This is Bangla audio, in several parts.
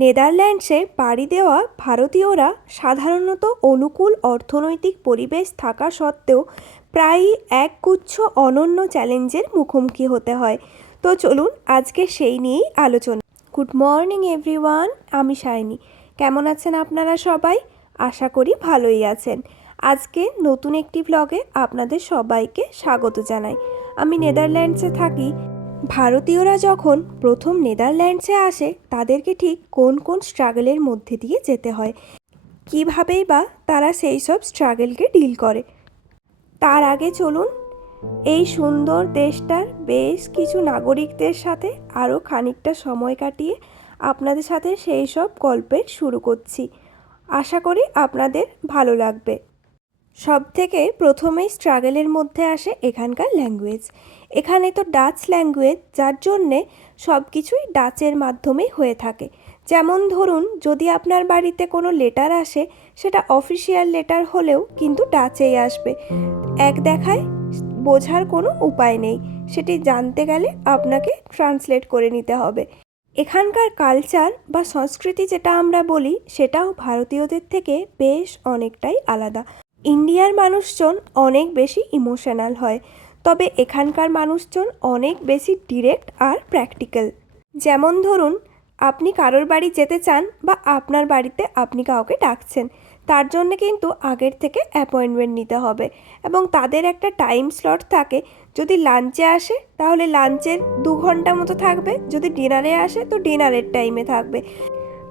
নেদারল্যান্ডসে পাড়ি দেওয়া ভারতীয়রা সাধারণত অনুকূল অর্থনৈতিক পরিবেশ থাকা সত্ত্বেও প্রায়ই একগুচ্ছ অনন্য চ্যালেঞ্জের মুখোমুখি হতে হয়। তো চলুন আজকে সেই নিয়েই আলোচনা। গুড মর্নিং, এভরিওয়ান, আমি শাইনি। কেমন আছেন আপনারা সবাই? আশা করি ভালোই আছেন। আজকে নতুন একটি ব্লগে আপনাদের সবাইকে স্বাগত জানাই। আমি নেদারল্যান্ডসে থাকি। ভারতীয়রা যখন প্রথম নেদারল্যান্ডসে আসে, তাদেরকে ঠিক কোন কোন স্ট্রাগলের মধ্যে দিয়ে যেতে হয়? কীভাবেই বা তারা সেই সব স্ট্রাগলকে ডিল করে? তার আগে চলুন, এই সুন্দর দেশটার বেশ কিছু নাগরিকদের সাথে আরও খানিকটা সময় কাটিয়ে আপনাদের সাথে সেই সব গল্পের শুরু করছি। আশা করি আপনাদের ভালো লাগবে। সব থেকে প্রথমেই স্ট্রাগলের মধ্যে আসে এখানকার ল্যাঙ্গুয়েজ। এখানে তো ডাচ ল্যাঙ্গুয়েজ যার জন্যে সব কিছুই ডাচের মাধ্যমেই হয়ে থাকে। যেমন ধরুন, যদি আপনার বাড়িতে কোনো লেটার আসে, সেটা অফিসিয়াল লেটার হলেও কিন্তু ডাচেই আসবে। এক দেখায় বোঝার কোনো উপায় নেই। সেটি জানতে গেলে আপনাকে ট্রান্সলেট করে নিতে হবে। এখানকার কালচার বা সংস্কৃতি যেটা আমরা বলি, সেটাও ভারতীয়দের থেকে বেশ অনেকটাই আলাদা। ইন্ডিয়ার মানুষজন অনেক বেশি ইমোশনাল হয়। তবে এখানকার মানুষজন অনেক বেশি ডিরেক্ট আর প্র্যাকটিক্যাল। যেমন ধরুন, আপনি কারোর বাড়ি যেতে চান বা আপনার বাড়িতে আপনি কাউকে ডাকছেন, তার জন্য কিন্তু আগের থেকে অ্যাপয়েন্টমেন্ট নিতে হবে এবং তাদের একটা টাইম স্লট থাকে। যদি লাঞ্চে আসে, তাহলে লাঞ্চের দু ঘণ্টা মতো থাকবে, যদি ডিনারে আসে, তো ডিনারের টাইমে থাকবে।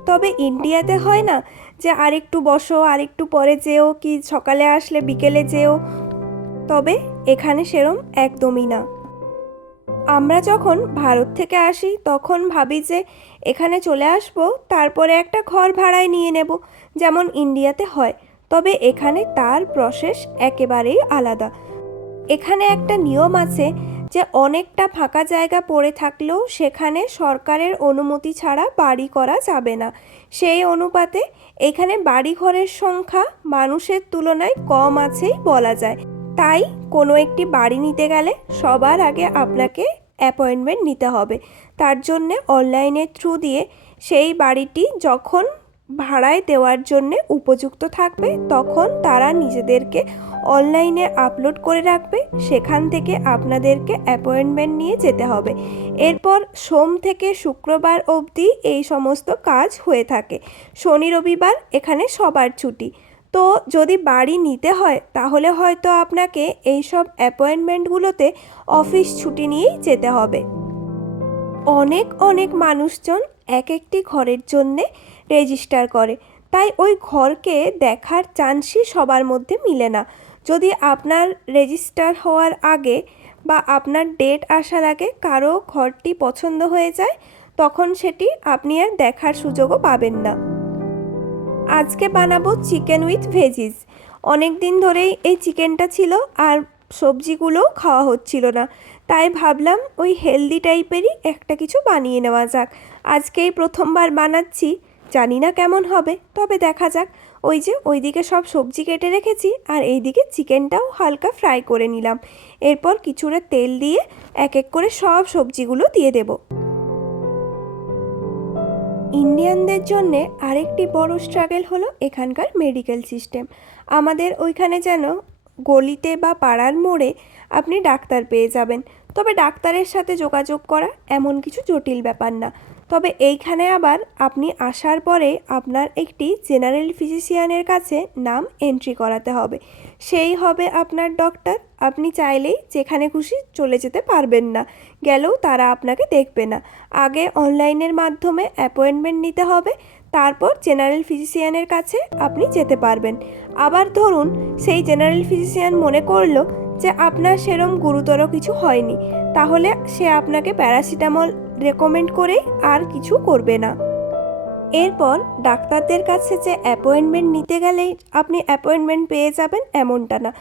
তবে ইন্ডিয়াতে হয় না যে আরেকটু বসো, আরেকটু পরে যেও, কি সকালে আসলে বিকেলে যেও। তবে এখানে সেরম একদমই না। আমরা যখন ভারত থেকে আসি, তখন ভাবি যে এখানে চলে আসব, তারপরে একটা ঘর ভাড়ায় নিয়ে নেব, যেমন ইন্ডিয়াতে হয়। তবে এখানে তার প্রসেস একেবারেই আলাদা। এখানে একটা নিয়ম আছে যে অনেকটা ফাঁকা জায়গা পড়ে থাকলেও সেখানে সরকারের অনুমতি ছাড়া বাড়ি করা যাবে না। সেই অনুপাতে এখানে বাড়ি ঘরের সংখ্যা মানুষের তুলনায় কম আছেই বলা যায়। তাই কোনো একটি বাড়ি নিতে গেলে সবার আগে আপনাকে অ্যাপয়েন্টমেন্ট নিতে হবে। তার জন্যে অনলাইনের থ্রু দিয়ে সেই বাড়িটি যখন ভাড়ায় দেওয়ার জন্যে উপযুক্ত থাকবে, তখন তারা নিজেদেরকে অনলাইনে আপলোড করে রাখবে। সেখান থেকে আপনাদেরকে অ্যাপয়েন্টমেন্ট নিয়ে যেতে হবে। এরপর সোম থেকে শুক্রবার অবধি এই সমস্ত কাজ হয়ে থাকে। শনি রবিবার এখানে সবার ছুটি। তো যদি বাড়ি নিতে হয়, তাহলে হয়তো আপনাকে এই সব অ্যাপয়েন্টমেন্টগুলোতে অফিস ছুটি নিয়েই যেতে হবে। অনেক অনেক মানুষজন এক একটি ঘরের জন্যে রেজিস্টার করে। তাই ওই ঘরকে দেখার চান্সই সবার মধ্যে মিলে না। যদি আপনার রেজিস্টার হওয়ার আগে বা আপনার ডেট আসার আগে কারও ঘরটি পছন্দ হয়ে যায়, তখন সেটি আপনি আর দেখার সুযোগও পাবেন না। আজকে বানাবো চিকেন উইথ ভেজিস। অনেক দিন ধরেই এই চিকেনটা ছিল আর সবজিগুলোও খাওয়া হচ্ছিল না। তাই ভাবলাম ওই হেলদি টাইপেরই একটা কিছু বানিয়ে নেওয়া যাক। আজকেই প্রথমবার বানাচ্ছি, জানি না কেমন হবে, তবে দেখা যাক। ওই যে ওইদিকে সব সবজি কেটে রেখেছি আর এইদিকে চিকেনটাও হালকা ফ্রাই করে নিলাম। এরপর কিছুটা তেল দিয়ে এক এক করে সব সবজিগুলো দিয়ে দেবো। ইন্ডিয়ানদের জন্য আরেকটি বড় স্ট্রাগেল হলো এখানকার মেডিকেল সিস্টেম আমাদের ওইখানে যেন গলিতে বা পাড়ার মোড়ে আপনি ডাক্তার পেয়ে যাবেন। তবে ডাক্তারের সাথে যোগাযোগ করা এমন কিছু জটিল ব্যাপার না। তবে এইখানে আবার আপনি আসার পরে আপনার একটি জেনারেল ফিজিশিয়ানের কাছে নাম এন্ট্রি করাতে হবে। সেই হবে আপনার ডক্টর। আপনি চাইলেই যেখানে খুশি চলে যেতে পারবেন না। গেলেও তারা আপনাকে দেখবে না। আগে অনলাইনের মাধ্যমে অ্যাপয়েন্টমেন্ট নিতে হবে। তারপর জেনারেল ফিজিশিয়ানের কাছে আপনি যেতে পারবেন। আবার ধরুন, সেই জেনারেল ফিজিশিয়ান মনে করল যে আপনার সেরম গুরুতর কিছু হয়নি। তাহলে সে আপনাকে প্যারাসিটামল রেকমেন্ড করে আর কিছু করবে না। এরপর ডাক্তারদের কাছে যে অ্যাপয়েন্টমেন্ট নিতে গেলেই আপনি অ্যাপয়েন্টমেন্ট পেয়ে যাবেন এমনটা না।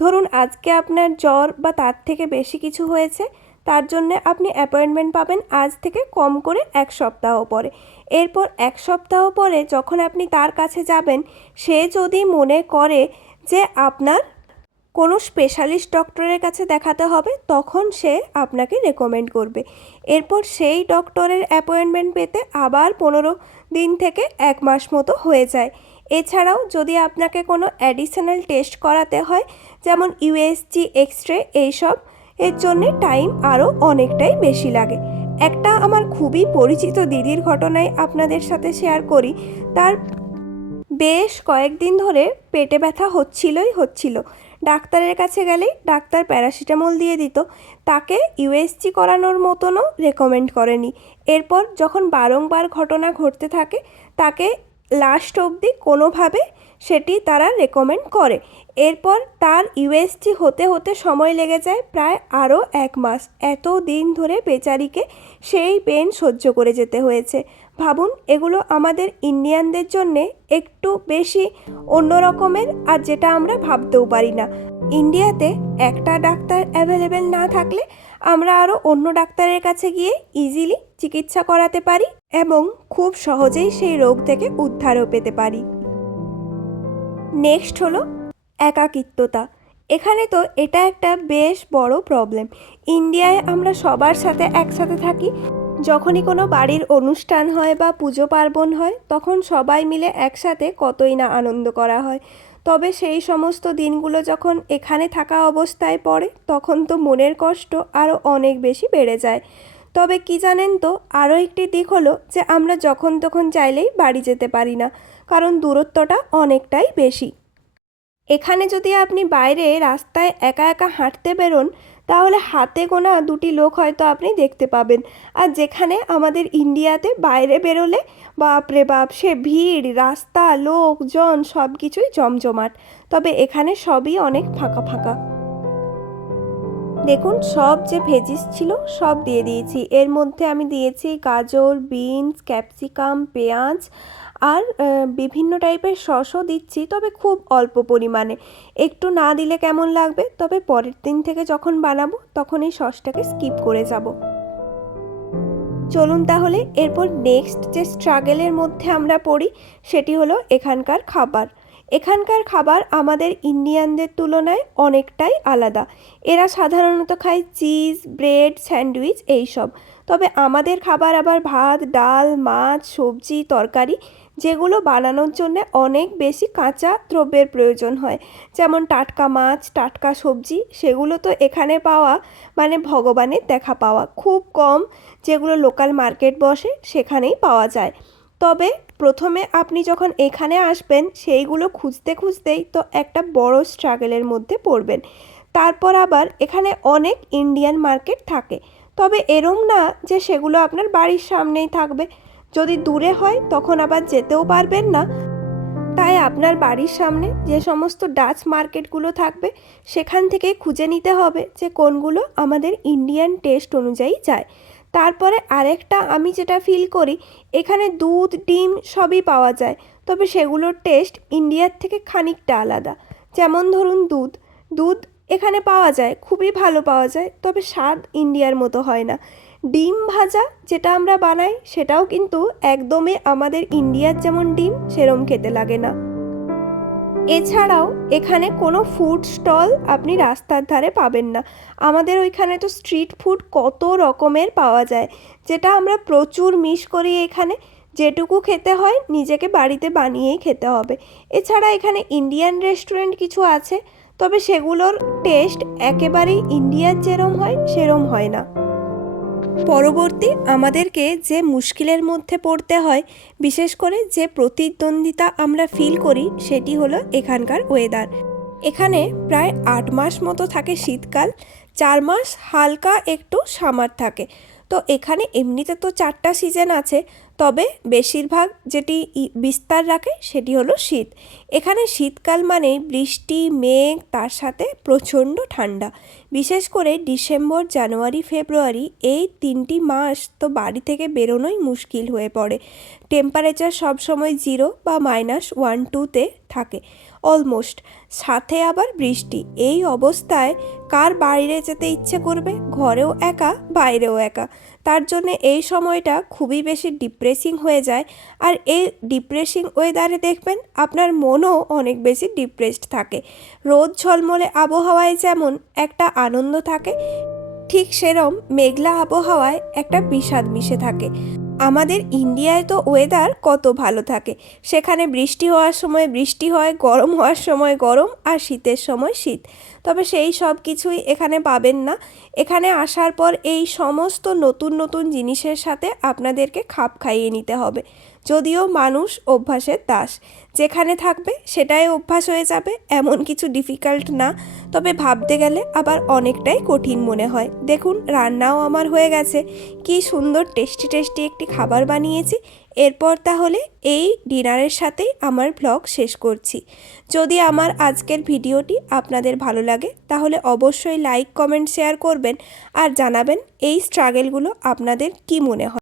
ধরুন আজকে আপনার জ্বর বা তার থেকে বেশি কিছু হয়েছে, তার জন্য আপনি অ্যাপয়েন্টমেন্ট পাবেন আজ থেকে কম করে এক সপ্তাহ পরে। এরপর এক সপ্তাহ পরে যখন আপনি তার কাছে যাবেন, সে যদি মনে করে যে আপনার কোনো স্পেশালিস্ট ডক্টরের কাছে দেখাতে হবে, তখন সে আপনাকে রেকমেন্ড করবে। এরপর সেই ডক্টরের অ্যাপয়েন্টমেন্ট পেতে আবার পনেরো দিন থেকে এক মাস মতো হয়ে যায়। এছাড়াও যদি আপনাকে কোনো অ্যাডিশনাল টেস্ট করাতে হয়, যেমন ইউএসজি এক্স রে এইসব, এর জন্যে টাইম আরও অনেকটাই বেশি লাগে। একটা আমার খুবই পরিচিত দিদির ঘটনায় আপনাদের সাথে শেয়ার করি। তার বেশ কয়েকদিন ধরে পেটে ব্যথা হচ্ছিলই হচ্ছিল। ডাক্তারের কাছে গেলেই ডাক্তার প্যারাসিটামল দিয়ে দিত। তাকে ইউএসজি করানোর মতনও রেকমেন্ড করেনি। এরপর যখন বারংবার ঘটনা ঘটতে থাকে, তাকে লাস্ট অবধি কোনোভাবে সেটি তারা রেকমেন্ড করে। এরপর তার ইউএসজি হতে হতে সময় লেগে যায় প্রায় আরও এক মাস। এত দিন ধরে বেচারিকে সেই পেন সহ্য করে যেতে হয়েছে। ভাবুন, এগুলো আমাদের ইন্ডিয়ানদের জন্যে একটু বেশি অন্য রকমের আর যেটা আমরা ভাবতেও পারি না। ইন্ডিয়াতে একটা ডাক্তার অ্যাভেলেবেল না থাকলে আমরা আরও অন্য ডাক্তারের কাছে গিয়ে ইজিলি চিকিৎসা করাতে পারি এবং খুব সহজেই সেই রোগ থেকে উদ্ধারও পেতে পারি। নেক্সট হলো একাকিত্বতা। এখানে তো এটা একটা বেশ বড় প্রবলেম ইন্ডিয়ায় আমরা সবার সাথে একসাথে থাকি। যখনই কোনো বাড়ির অনুষ্ঠান হয় বা পুজো পার্বণ হয়, তখন সবাই মিলে একসাথে কতই না আনন্দ করা হয়। তবে সেই সমস্ত দিনগুলো যখন এখানে থাকা অবস্থায় পড়ে, তখন তো মনের কষ্ট আরও অনেক বেশি বেড়ে যায়। তবে কি জানেন তো আরও একটি দিক হলো যে আমরা যখন তখন চাইলেই বাড়ি যেতে পারি না। কারণ দূরত্বটা অনেকটাই বেশি। এখানে যদি আপনি বাইরে রাস্তায় একা একা হাঁটতে বেরোন, তাহলে হাতে গোনা দুটি লোক হয়তো আপনি দেখতে পাবেন। আর যেখানে আমাদের ইন্ডিয়াতে বাইরে বেরোলে বাপরে বাপ, সে ভিড়, রাস্তা, লোকজন সব কিছুই জমজমাট। তবে এখানে সবই অনেক ফাঁকা ফাঁকা। দেখুন, সব যে ভেজিস ছিল সব দিয়ে দিয়েছি। এর মধ্যে আমি দিয়েছি গাজর, বিনস, ক্যাপসিকাম, পেঁয়াজ আর বিভিন্ন টাইপের সসও দিচ্ছি, তবে খুব অল্প পরিমাণে। একটু না দিলে কেমন লাগবে? তবে পরের দিন থেকে যখন বানাবো, তখন এই সসটাকে স্কিপ করে যাব। চলুন তাহলে, এরপর নেক্সট যে স্ট্রাগেলের মধ্যে আমরা পড়ি, সেটি হলো এখানকার খাবার। এখানকার খাবার আমাদের ইন্ডিয়ানদের তুলনায় অনেকটাই আলাদা। এরা সাধারণত খায় চিজ, ব্রেড, স্যান্ডউইচ, এইসব। তবে আমাদের খাবার আবার ভাত, ডাল, মাছ, সবজি, তরকারি যেগুলো বানানোর জন্য অনেক বেশি কাঁচা দ্রব্যের প্রয়োজন হয়। যেমন টাটকা মাছ, টাটকা সবজি, সেগুলো তো এখানে পাওয়া মানে ভগবানের দেখা পাওয়া। খুব কম যেগুলো লোকাল মার্কেট বসে সেখানেই পাওয়া যায়। তবে প্রথমে আপনি যখন এখানে আসবেন, সেইগুলো খুঁজতে খুঁজতেই তো একটা বড় স্ট্রাগলের মধ্যে পড়বেন। তারপর আবার এখানে অনেক ইন্ডিয়ান মার্কেট থাকে। তবে এরম না যে সেগুলো আপনার বাড়ির সামনেই থাকবে। যদি দূরে হয় তখন আবার যেতেও পারবেন না। তাই আপনার বাড়ির সামনে যে সমস্ত ডাচ মার্কেটগুলো থাকবে, সেখান থেকে খুঁজে নিতে হবে যে কোনগুলো আমাদের ইন্ডিয়ান টেস্ট অনুযায়ী যায়। তারপরে আরেকটা আমি যেটা ফিল করি, এখানে দুধ, ডিম সবই পাওয়া যায়, তবে সেগুলোর টেস্ট ইন্ডিয়ার থেকে খানিকটা আলাদা। যেমন ধরুন দুধ দুধ এখানে পাওয়া যায়, খুবই ভালো পাওয়া যায়, তবে স্বাদ ইন্ডিয়ার মতো হয় না। ডিম ভাজা যেটা আমরা বানাই, সেটাও কিন্তু একদমই আমাদের ইন্ডিয়ার যেমন ডিম, সেরম খেতে লাগে না। এছাড়াও এখানে কোনো ফুড স্টল আপনি রাস্তার ধারে পাবেন না। আমাদের ওইখানে তো স্ট্রিট ফুড কত রকমের পাওয়া যায়, যেটা আমরা প্রচুর মিস করি এখানে। যেটুকু খেতে হয় নিজেকে বাড়িতে বানিয়েই খেতে হবে। এছাড়া এখানে ইন্ডিয়ান রেস্টুরেন্ট কিছু আছে, তবে সেগুলোর টেস্ট একেবারেই ইন্ডিয়ার যেরম হয়, সেরম হয় না। পরবর্তী আমাদেরকে যে মুশকিলের মধ্যে পড়তে হয়, বিশেষ করে যে প্রতিদ্বন্দ্বিতা আমরা ফিল করি, সেটি হলো এখানকার ওয়েদার এখানে প্রায় আট মাস মতো থাকে শীতকাল, চার মাস হালকা একটু সামার থাকে। তো এখানে এমনিতে তো চারটা সিজন আছে, তবে বেশিরভাগ যেটি বিস্তার রাখে সেটি হলো শীত। এখানে শীতকাল মানে বৃষ্টি, মেঘ, তার সাথে প্রচণ্ড ঠান্ডা। বিশেষ করে ডিসেম্বর, জানুয়ারি, ফেব্রুয়ারি এই তিনটি মাস তো বাড়ি থেকে বেরোনোই মুশকিল হয়ে পড়ে। টেম্পারেচার সবসময় জিরো বা মাইনাস ওয়ান টুতে থাকে। অলমোস্ট। সাথে আবার বৃষ্টি। এই অবস্থায় কার বাইরে যেতে ইচ্ছে করবে? ঘরেও একা, বাইরেও একা। তার জন্য এই সময়টা খুবই বেশি ডিপ্রেসিং হয়ে যায়। আর এই ডিপ্রেসিং ওয়েদারে দেখবেন, আপনার মনও অনেক বেশি ডিপ্রেসড থাকে। রোদ ঝলমলে আবহাওয়ায় যেমন একটা আনন্দ থাকে, ঠিক সেরম মেঘলা আবহাওয়ায় একটা বিষাদ মিশে থাকে। আমাদের ইন্ডিয়ায় তো ওয়েদার কত ভালো থাকে। সেখানে বৃষ্টি হওয়ার সময় বৃষ্টি হয়, গরম হওয়ার সময় গরম আর শীতের সময় শীত। তবে সেই সব কিছুই এখানে পাবেন না। এখানে আসার পর এই সমস্ত নতুন নতুন জিনিসের সাথে আপনাদেরকে খাপ খাইয়ে নিতে হবে। যদিও মানুষ অভ্যাসের দাস। যেখানে থাকবে সেটাই অভ্যাস হয়ে যাবে, এমন কিছু ডিফিকাল্ট না। তবে ভাবতে গেলে আবার অনেকটাই কঠিন মনে হয়। দেখুন, রান্নাও আমার হয়ে গেছে। কি সুন্দর টেস্টি টেস্টি একটি খাবার বানিয়েছি। এরপর তাহলে এই ডিনারের সাথেই আমার ব্লগ শেষ করছি। যদি আমার আজকের ভিডিওটি আপনাদের ভালো লাগে, তাহলে অবশ্যই লাইক কমেন্ট শেয়ার করবেন। আর জানাবেন এই স্ট্রাগেলগুলো আপনাদের কি মনে হয়।